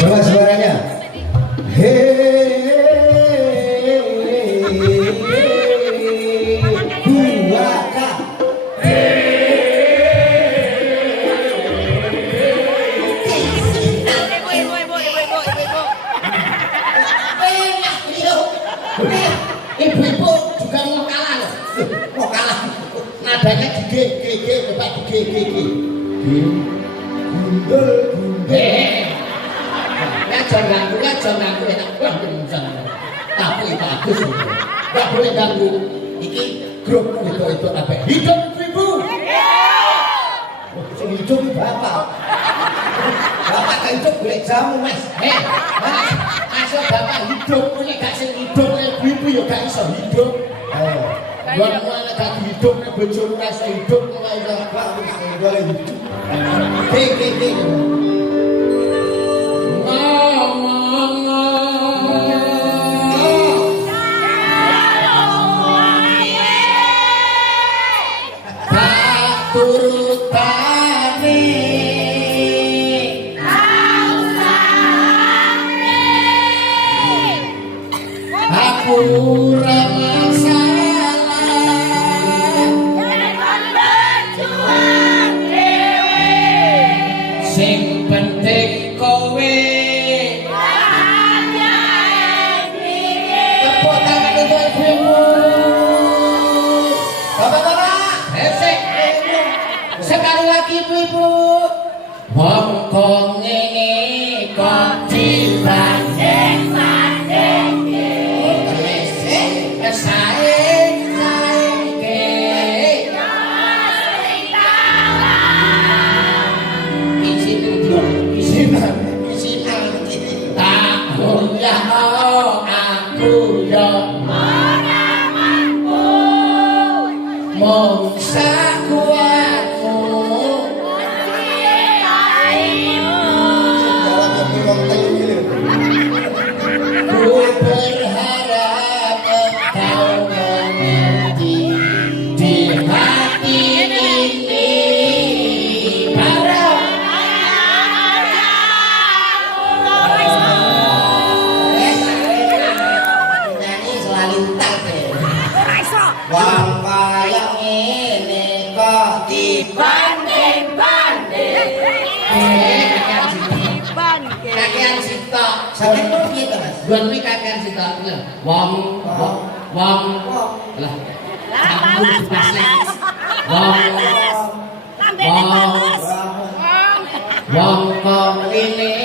Coba suaranya. Buaka. Ibu-ibu juga mau kalah loh. Mau kalah. Nadanya di G, coba di G. Gundul, gundul. Ya jangan ganggu ya. Wah, jangan. Tapi bagus. Enggak boleh ganggu. Iki grup itu apa? Hidup ibu. Sing hidup bapak. Bapak kan hidup golek jamu, Mas. Asal bapak hidup punya gak sing hidup ibu ya gak iso hidup. Buat mulai gak hidup nek bojomu ra iso hidup mulai bapak wis Golek hidup. Aku sing penting kowe tepuk tangan untuk ibumu. Bapak-bapak, sekali lagi ibu-ibu. Wong ngene kok aku ya mong sakuatmu ku berharap kau mengerti di hati ini pada wong kaya ngene kok dibanding-banding. Kakean sitok. Sampeyan kok piye to, Mas? Buat kuwi kakean sitok. Wong lah. Wong kok ini